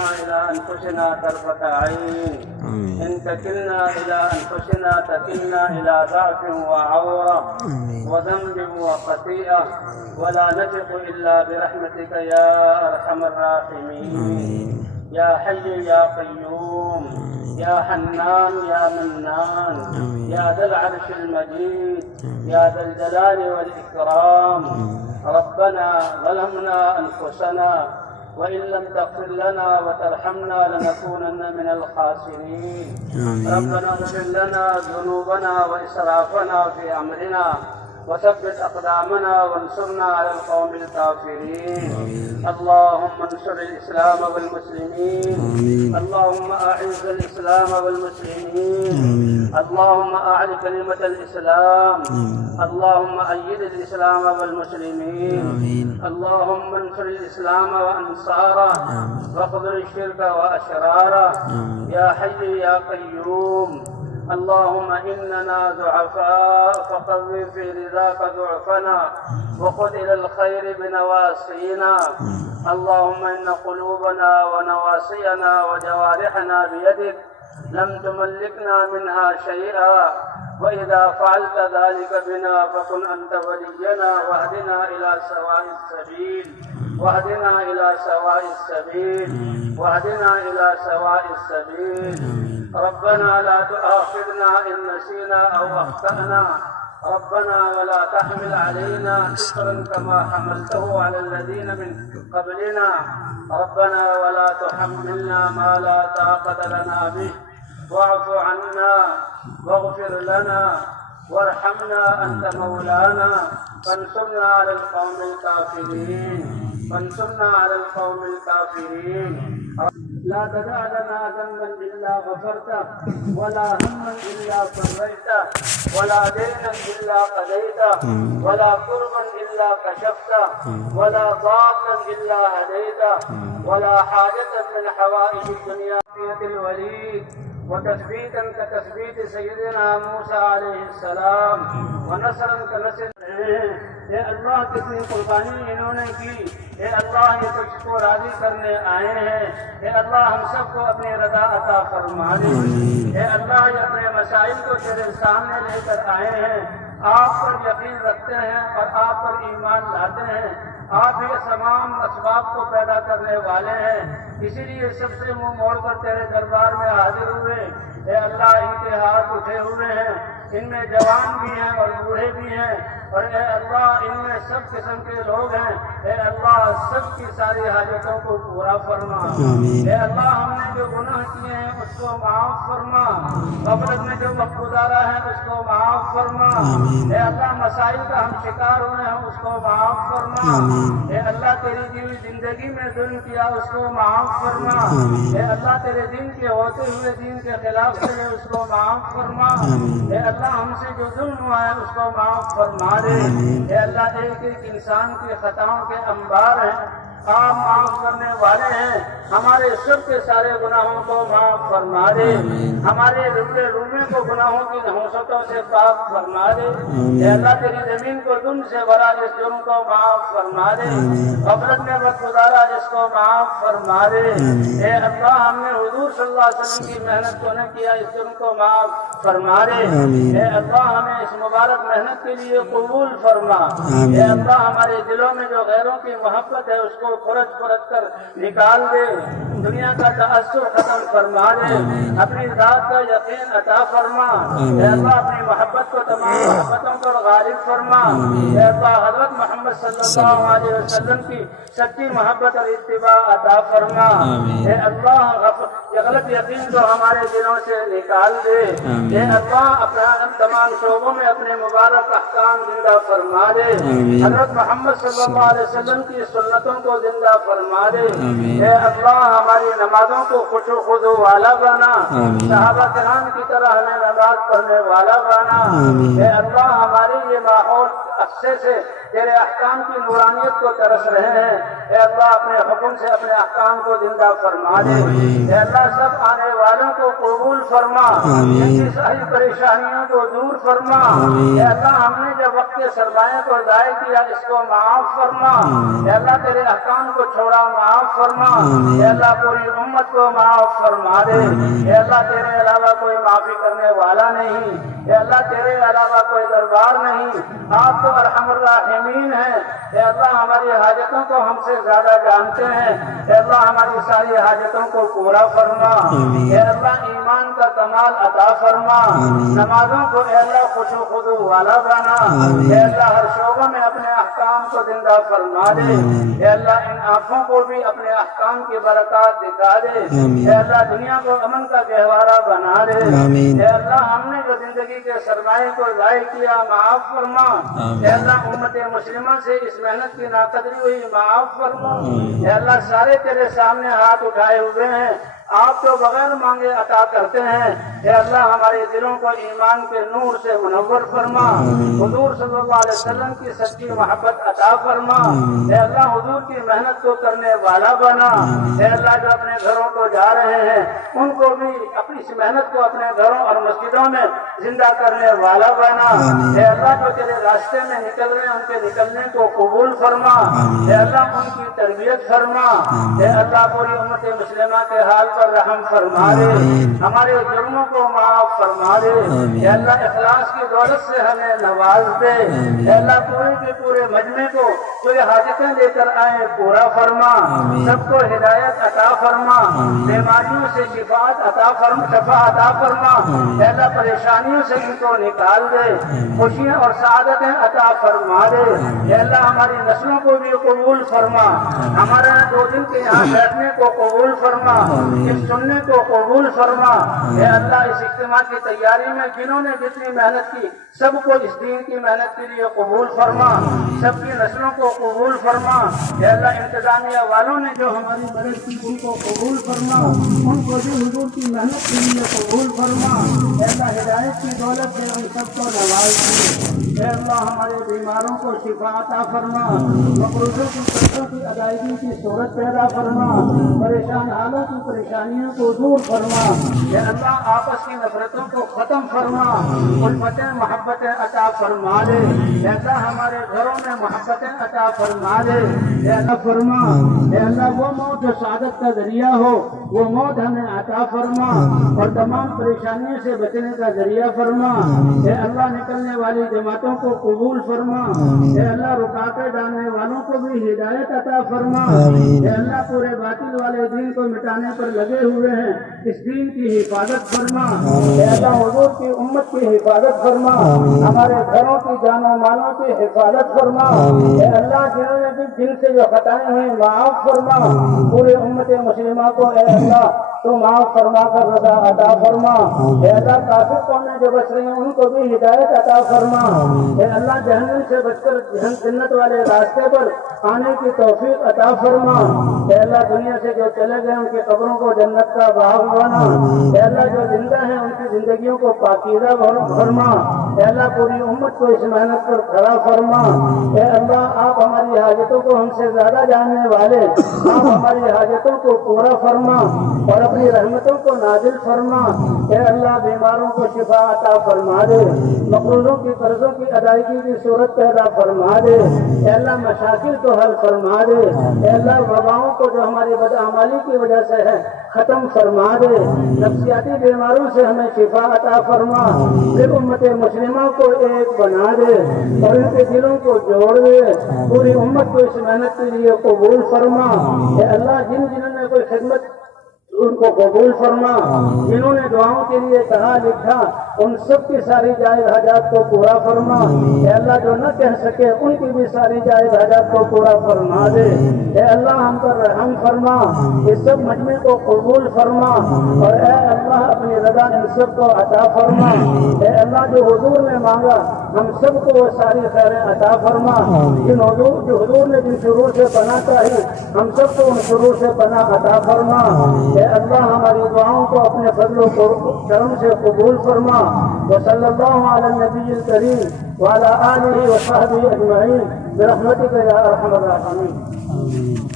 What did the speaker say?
تكلنا إلى أنفسنا طرفة عين. إن تكلنا إلى أنفسنا تكلنا إلى ضعف وعورة وذنب وخطيئة، ولا نثق إلا برحمتك يا أرحم الراحمين. يا حي يا قيوم، يا حنان يا منان، يا ذا العرش المجيد، يا ذا الجلال والإكرام. ربنا ظلمنا أنفسنا، وإن لم تغفر لنا وترحمنا لنكونن من الخاسرين. ربنا اغفر لنا ذنوبنا وإسرافنا في أمرنا، وثبت أقدامنا وانصرنا على القوم الكافرين. اللهم انصر الإسلام والمسلمين. اللهم أعز الإسلام والمسلمين. اللهم أعل كلمة الإسلام. اللهم أيد الإسلام والمسلمين. اللهم انصر الإسلام وأنصاره، واخذل الشرك وأشراره. يا حي يا قيوم. اللهم إننا ضعفاء فقوِ في رضاك ضعفنا، وخذ إلى الخير بنواصينا. اللهم إن قلوبنا ونواصينا وجوارحنا بيدك، لم تملكنا منها شيئا، وإذا فعلت ذلك بنا فكن أنت ولينا، واهدنا إلى سواء السبيل، واهدنا إلى سواء السبيل، واهدنا إلى سواء السبيل. ربنا لا تؤاخذنا إن نسينا أو أخطأنا. ربنا ولا تحمل علينا إصرا كما حملته على الذين من قبلنا. ربنا ولا تحملنا ما لا طاقة لنا به، واعف عنا واغفر لنا وارحمنا، أنت مولانا، فانصرنا على القوم الكافرين. فانصرنا على القوم الكافرين. لا تدع لنا ذنبا إلا غفرته، ولا هما إلا فرجته، ولا دينا إلا قضيته، ولا كربا إلا كشفته، ولا ضالا إلا هديته، ولا حاجة من حوائج الدنيا في الوليد، وتثبيتا كتثبيت سيدنا موسى عليه السلام، ونصرا كنصر. اے اللہ کتنی قربانی انہوں نے کی. اے اللہ یہ تجھ کو راضی کرنے آئے ہیں. اے اللہ ہم سب کو اپنی رضا عطا فرما دے. اے اللہ یہ اپنے مسائل کو تیرے سامنے لے کر آئے ہیں. آپ پر یقین رکھتے ہیں اور آپ پر ایمان لاتے ہیں. آپ ہی تمام اسباب کو پیدا کرنے والے ہیں، اسی لیے سب سے منہ موڑ کر تیرے دربار میں حاضر ہوئے. اے اللہ ان کے ہاتھ اٹھے ہوئے ہیں، ان میں جوان بھی ہیں اور بوڑھے بھی ہیں، اور اے اللہ ان میں سب قسم کے لوگ ہیں. اے اللہ سب کی ساری حاجتوں کو پورا فرما. اے اللہ ہم نے جو گناہ کیے ہیں اس کو معاف فرما. غفلت میں جو وقت گزارا ہے اس کو معاف فرما. اے اللہ مسائل کا ہم شکار ہوئے ہیں اس کو معاف فرما. اے اللہ تیری دی ہوئی زندگی میں ظلم کیا اس کو معاف فرما. اے اللہ تیرے دین کے ہوتے ہوئے دین کے خلاف چلے اس کو معاف فرما. اے اللہ ہم سے جو ظلم ہوا ہے اس کو معاف فرما دے. اے اللہ ایک ایک انسان کی خطاؤں کے انبار ہیں، آپ معاف کرنے والے ہیں. ہمارے سب کے سارے گناہوں کو معاف فرما دے. ہمارے روبے روبے کو گناہوں کی نحوستوں سے پاک فرما دے. اے اللہ تیری زمین کو تم سے بھرا اس جرم کو معاف فرما دے. غفلت میں وقت گزارا اس کو معاف فرما دے. اے اللہ ہم نے حضور صلی اللہ علیہ وسلم کی محنت کو نہ کیا، اس جرم کو معاف فرما دے. اے اللہ ہمیں اس مبارک محنت کے لیے قبول فرما. اے اللہ ہمارے دلوں میں جو غیروں کی محبت ہے اس کو فرج کر نکال دے. دنیا کا تعصب ختم فرما دے. اپنی ذات کا یقین عطا فرما. اے اللہ اپنی محبت کو تمام محبتوں پر غالب فرما. اے اللہ حضرت محمد صلی اللہ علیہ وسلم کی سچی محبت اور اتباع عطا فرما. اے اللہ غلط یقین کو ہمارے دلوں سے نکال دے. اے اللہ اپنے تمام شعبوں میں اپنے مبارک احکام زندہ فرما دے. حضرت محمد صلی اللہ علیہ وسلم کی سنتوں کو زندہ فرما دے. اے اللہ ہماری نمازوں کو خشوع و خضوع والا بنا. صحابہ کرام کی طرح ہمیں نماز پڑھنے والا بنا. اے اللہ ہمارے یہ ماحول اچھے سے تیرے احکام کی نورانیت کو ترس رہے ہیں. اے اللہ اپنے حکم سے اپنے احکام کو زندہ فرما دے. اے اللہ سب آنے والوں کو قبول فرما. ان کی ساری پریشانیوں کو دور فرما. اے اللہ ہم نے جو وقت کے سرمایہ کو ضائع کیا اس کو معاف فرما. اے اللہ تیرے احکام کو چھوڑا معاف فرما. اے اللہ پوری امت کو معاف فرما دے، اے اللہ تیرے علاوہ کوئی معافی کرنے والا نہیں، اے اللہ تیرے علاوہ کوئی دربار نہیں، آپ تو ارحم الراحمین ہیں، اے اللہ ہماری حاجتوں کو ہم سے زیادہ جانتے ہیں، اے اللہ ہماری ساری حاجتوں کو پورا فرما، اے اللہ ایمان کا کمال عطا فرما، نمازوں کو اے اللہ خشوع و خضوع والا بنا، اے اللہ ہر شعبہ میں اپنے احکام کو زندہ فرما دے، اے اللہ ان آنکھوں کو بھی اپنے احکام کی برکات دکھا دے، اے اللہ دنیا کو امن کا گہوارہ بنا دے، اے اللہ ہم نے جو زندگی کے سرمایے کو ضائع کیا معاف فرما، اے اللہ امت مسلمہ سے اس محنت کی ناقدری ہوئی معاف فرما، اے اللہ سارے تیرے سامنے ہاتھ اٹھائے ہوئے ہیں، آپ تو بغیر مانگے عطا کرتے ہیں، اے اللہ ہمارے دلوں کو ایمان کے نور سے منور فرما، حضور صلی اللہ علیہ وسلم کی سچی محبت عطا فرما، اے اللہ حضور کی محنت کو کرنے والا بنا، اے اللہ جو اپنے گھروں کو جا رہے ہیں ان کو بھی اپنی اس محنت کو اپنے گھروں اور مسجدوں میں زندہ کرنے والا بنا، اے اللہ جو تیرے راستے میں نکل رہے ہیں ان کے نکلنے کو قبول فرما، اے اللہ ان کی تربیت فرما، اے اللہ پوری امت مسلمہ کے حال پر رحم فرما دے، ہمارے جرموں کو معاف فرما دے، اے اللہ اخلاص کی دولت سے ہمیں نواز دے، اے اللہ پورے کے پورے مجمع کو جو یہ حاجتیں لے کر آئے پورا فرما، سب کو ہدایت عطا فرما، بیماریوں سے شفاعت عطا فرما، اے اللہ پریشانیوں سے ان کو نکال دے، خوشیاں اور سعادتیں عطا فرما دے، اے اللہ ہماری نسلوں کو بھی قبول فرما، ہمارا 2 دن کے یہاں بیٹھنے کو قبول فرما، اس سننے کو قبول فرما، اے اللہ اس اجتماع کی تیاری میں جنہوں نے جتنی محنت کی سب کو اس دین کی محنت کے لیے قبول فرما، سب کی نسلوں کو قبول فرما، اے اللہ انتظامیہ والوں نے جو ہماری مدد کی ان کو قبول فرما، ان کو بھی حضور کی محنت کے لیے قبول فرما، اے اللہ ہدایت کی دولت سے ان سب کو نواز دے، اے اللہ ہمارے بیماروں کو شفا عطا فرما، مقروضوں کی قرضوں کی ادائیگی کی صورت پیدا فرما، پریشان حالوں کی پریشانیوں کو دور فرما، اے اللہ آپس کی نفرتوں کو ختم فرما، الفتیں محبتیں عطا فرما دے، اے اللہ ہمارے گھروں میں محبتیں عطا فرما دے، اے اللہ فرما، اے اللہ وہ موت جو سعادت کا ذریعہ ہو وہ موت ہمیں عطا فرما، اور تمام پریشانیوں سے بچنے کا ذریعہ فرما، اے اللہ نکلنے والی جماعتوں کو قبول فرما، اے اللہ رکاوٹیں ڈالنے والوں کو بھی ہدایت عطا فرما، اے اللہ پورے باطل والے دین کو مٹانے پر لگے ہوئے ہیں اس دین کی حفاظت فرما، اے اللہ حضور کی امت کی حفاظت فرما، ہمارے گھروں کی جان و مالوں کی حفاظت فرما، اے اللہ جنہوں نے بھی دل سے جو خطائیں ہوئی معاف فرما، پورے امت مسلمہ کو اے اللہ تو معاف فرما کر رضا عطا فرما، اے اللہ کافر قومیں جو بچ رہی ہیں ان کو بھی ہدایت عطا فرما، اے اللہ جہنم سے بچ کر جنت والے راستے پر آنے کی توفیق عطا فرما، اے اللہ دنیا سے جو چلے گئے ان کی قبروں کو جنت کا باغ بنا، اے اللہ جو زندہ ہیں ان کی زندگیوں کو پاکیزہ فرما، اے اللہ پوری امت کو اس محنت پر کھڑا فرما، اے اللہ آپ ہماری حاجتوں کو ہم سے زیادہ جاننے والے، آپ ہماری حاجتوں کو پورا فرما اور اپنی رحمتوں کو نازل فرما، اے اللہ بیماروں کو شفا عطا فرما دے، مقروضوں کی قرضوں کی ادائیگی کی صورت پیدا فرما دے، اے اللہ مشاکل کو حل فرما دے، اے اللہ وباؤں کو جو ہماری بدعمالی کی وجہ سے ہے ختم فرما دے، نفسیاتی بیماروں سے ہمیں شفا عطا فرما، پھر امت مسلمہ کو ایک بنا دے اور ان کے دلوں کو جوڑ دے، پوری امت کو اس محنت کے لیے قبول فرما، اے اللہ جنہوں نے کوئی خدمت ان کو قبول فرما، جنہوں نے دعاؤں کے لیے کہا لکھا ان سب کی ساری جائز حاجات کو پورا فرما، اے اللہ جو نہ کہہ سکے ان کی بھی ساری جائز حاجات کو پورا فرما دے، اے اللہ ہم پر رحم فرما، اس سب مجمع کو قبول فرما، اور اے اللہ اپنی رضا ان سب کو عطا فرما، اے اللہ جو حضور نے مانگا ہم سب کو وہ ساری خیریں عطا فرما، جو حضور نے جن شرور سے پناہ چاہی ہم سب کو ان شرور سے پناہ عطا فرما، اے اللہ ہماری دعاؤں کو اپنے فضل و کرم سے قبول فرما، وصلی اللہ علی النبی الکریم وعلی آلہ وصحبہ اجمعین برحمتک یا ارحم الراحمین۔